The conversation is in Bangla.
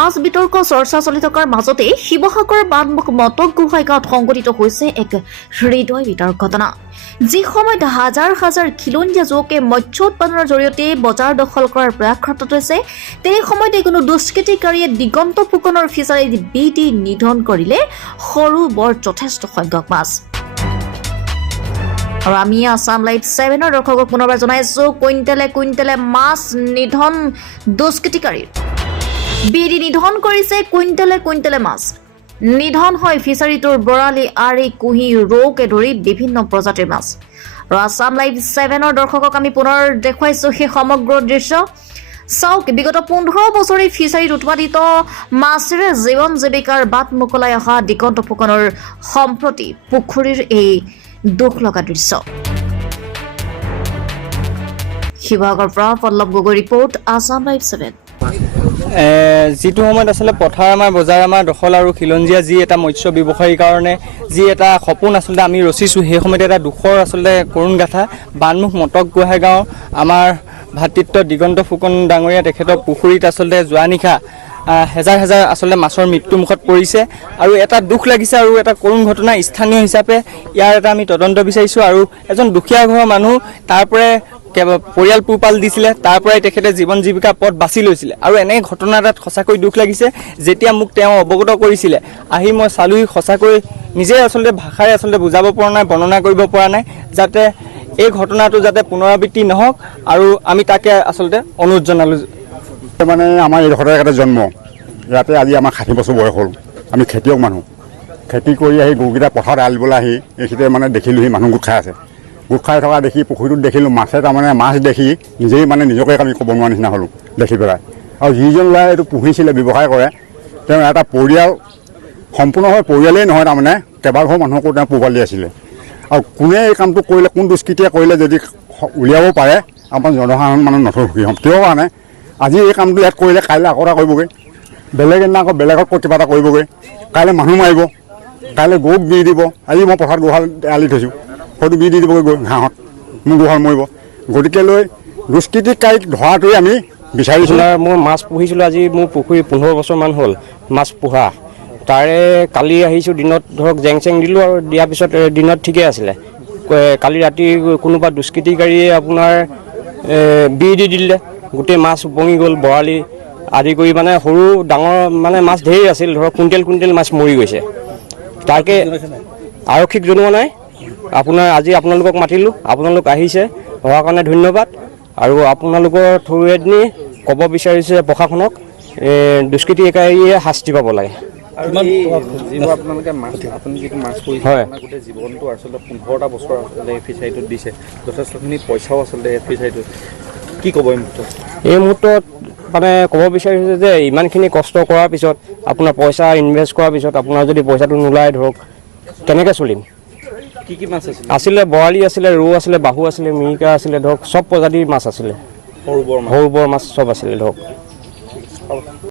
মাছ বিতৰ্ক চৰ্চা চলি থকাৰ মাজতে শিৱসাগৰ বানমুখ মটক গোহাঁই গাঁৱত সংঘটিত হৈছে এক হৃদয় বিতাৰ ঘটনা। যি সময়ত হাজাৰ হাজাৰ খিলঞ্জীয়া যুৱকে মৎস্য উৎপাদনৰ জৰিয়তে বজাৰ দখল কৰাৰ প্ৰয়াস ক্ষেত্ৰত হৈছে তেনে সময়তে কোনো দুষ্কৃতিকাৰীয়ে দিগন্ত ফুকনৰ ফিচাৰীত বি দি নিধন কৰিলে সৰু বৰ যথেষ্ট সংখ্যক মাছ। আৰু আমি আছাম লাইভ ছেভেনৰ দৰ্শকক পুনৰবাৰ জনাইছো কুইণ্টেলে কুইণ্টেলে মাছ নিধন দুষ্কৃতিকাৰীৰ। বিধি নিধন কৰিছে কুইণ্টেলে কুইণ্টেলে মাছ। নিধন হয় ফিচাৰীটোৰ বৰালি আৰি কুঁহি ৰৌকে ধৰি বিভিন্ন প্ৰজাতিৰ মাছ। আৰু আছাম লাইভ ছেভেনৰ দৰ্শকক আমি পুনৰ দেখুৱাইছো সেই সমগ্ৰ দৃশ্য। চাওক, বিগত পোন্ধৰ বছৰে ফিচাৰীত উৎপাদিত মাছেৰে জীৱন জীৱিকাৰ বাট মোকলাই অহা দিগন্ত ফুকনৰ সম্প্ৰতি পুখুৰীৰ এই দুখ লগা দৃশ্য। শিৱসাগৰৰ পৰা Pallav Gogoi report Assam live seven. যিটো সময়ত আচলতে পথাৰ আমাৰ বজাৰ আমাৰ দখল আৰু খিলঞ্জীয়া যি এটা মৎস্য ব্যৱসায়ীৰ কাৰণে যি এটা সপোন আচলতে আমি ৰচিছোঁ সেই সময়তে এটা দুখৰ আচলতে কৰুণ গাথা বানমুখ মটক গোহাঁই গাঁও আমাৰ ভাতৃত্ব দিগন্ত ফুকন ডাঙৰীয়া তেখেতৰ পুখুৰীত আচলতে যোৱা নিশা হেজাৰ হেজাৰ আচলতে মাছৰ মৃত্যুমুখত পৰিছে। আৰু এটা দুখ লাগিছে আৰু এটা কৰুণ ঘটনা স্থানীয় হিচাপে ইয়াৰ এটা আমি তদন্ত বিচাৰিছোঁ আৰু এজন দুখীয়া ঘৰৰ মানুহ তাৰ পৰাই কেৱল পৰিয়াল পোহপাল দিছিলে, তাৰ পৰাই তেখেতে জীৱন জীৱিকাৰ পথ বাছি লৈছিলে। আৰু এনে ঘটনা এটাত সঁচাকৈ দুখ লাগিছে, যেতিয়া মোক তেওঁ অৱগত কৰিছিলে। আহি মই চালোহি সঁচাকৈ, নিজে আচলতে ভাষাৰে আচলতে বুজাব পৰা নাই, বৰ্ণনা কৰিব পৰা নাই, যাতে এই ঘটনাটো যাতে পুনৰাবৃত্তি নহওক আৰু আমি তাকে আচলতে অনুৰোধ জনালোঁ। মানে আমাৰ এইডোখৰতে এটা জন্ম। ইয়াতে আজি আমাৰ ষাঠি বছৰ বয়স হ'ল। আমি খেতিয়ক মানুহ। খেতি কৰি আহি গৰুকেইটা পথাৰত এৰাল দিবলৈ আহি এইখিনিতে মানে দেখিলোঁহি মানুহ গোট খাই আছে। গোট খাই থকা দেখি পুখুৰীটোত দেখিলোঁ, মাছে তাৰমানে মাছ দেখি নিজেই মানে নিজকে আমি ক'ব নোৱাৰা নিচিনা হ'লোঁ, দেখি পেলাই। আৰু যিজন ল'ৰাই এইটো পুহিছিলে, ব্যৱসায় কৰে, তেওঁ এটা পৰিয়াল, সম্পূৰ্ণভাৱে পৰিয়ালেই নহয় তাৰমানে, কেইবাঘৰ মানুহকো তেওঁ পোহপাল দি আছিলে। আৰু কোনে এই কামটো কৰিলে, কোন দুষ্কৃতিয়ে কৰিলে যদি উলিয়াব পাৰে, আমাৰ জনসাধাৰণ মানুহ নথৈ সুখী হ'ম। কিয় কাৰণে আজি এই কামটো ইয়াত কৰিলে কাইলৈ আকৌ এটা কৰিবগৈ। বেলেগ এদিনা আকৌ বেলেগত কিবা এটা কৰিবগৈ। কাইলৈ মানুহ মাৰিব, কাইলৈ গৰুক বি দিব। আজি মই পথাৰত গোহাল আলি থৈছোঁ। হয়তো বি দি দিবগৈ ঘাঁহত মোৰ গোহাল মৰিব। গতিকে লৈ দুষ্কৃতিকাৰীক ধৰাটোৱে আমি বিচাৰিছোঁ। আপোনাৰ মই মাছ পুহিছিলোঁ আজি মোৰ পুখুৰী পোন্ধৰ বছৰমান হ'ল মাছ পোহা। তাৰে কালি আহিছোঁ দিনত ধৰক জেং চেং দিলোঁ আৰু দিয়াৰ পিছত দিনত ঠিকে আছিলে। কালি ৰাতি কোনোবা দুষ্কৃতিকাৰীয়ে আপোনাৰ বি দি দিলে। গোটেই মাছ উপঙি গ'ল বৰালি আদি কৰি মানে সৰু ডাঙৰ মানে মাছ ধেৰ আছিল ধৰক কুইণ্টেল কুইণ্টেল মাছ মৰি গৈছে। তাকে আৰক্ষীক জনোৱা নাই। আপোনাৰ আজি আপোনালোকক মাতিলোঁ। আপোনালোক আহিছে। হোৱাৰ কাৰণে ধন্যবাদ। আৰু আপোনালোকৰ থ্ৰুৱেদি ক'ব বিচাৰিছে প্ৰশাসনক এ, দুষ্কৃতিকাৰীয়ে শাস্তি পাব লাগে। হয়। জীৱনটো আচলতে পোন্ধৰটা বছৰ আচলতে ফিচাৰীটোত দিছে। যথেষ্টখিনি পইচাও আচলতে ফিচাৰীটোত। কি ক'ব এই মুহূৰ্তত? এই মুহূৰ্তত মানে ক'ব বিচাৰিছোঁ যে ইমানখিনি কষ্ট কৰাৰ পিছত আপোনাৰ পইচা ইনভেষ্ট কৰাৰ পিছত আপোনাৰ যদি পইচাটো নোলায় ধৰক কেনেকৈ চলিম? কি কি মাছ আছিলে? আছিলে বৰালি আছিলে ৰৌ আছিলে বাহু আছিলে মিৰিকা আছিলে ধৰক চব প্ৰজাতিৰ মাছ আছিলে। সৰু বৰ মাছ। সৰু বৰ মাছ চব আছিলে ধৰক।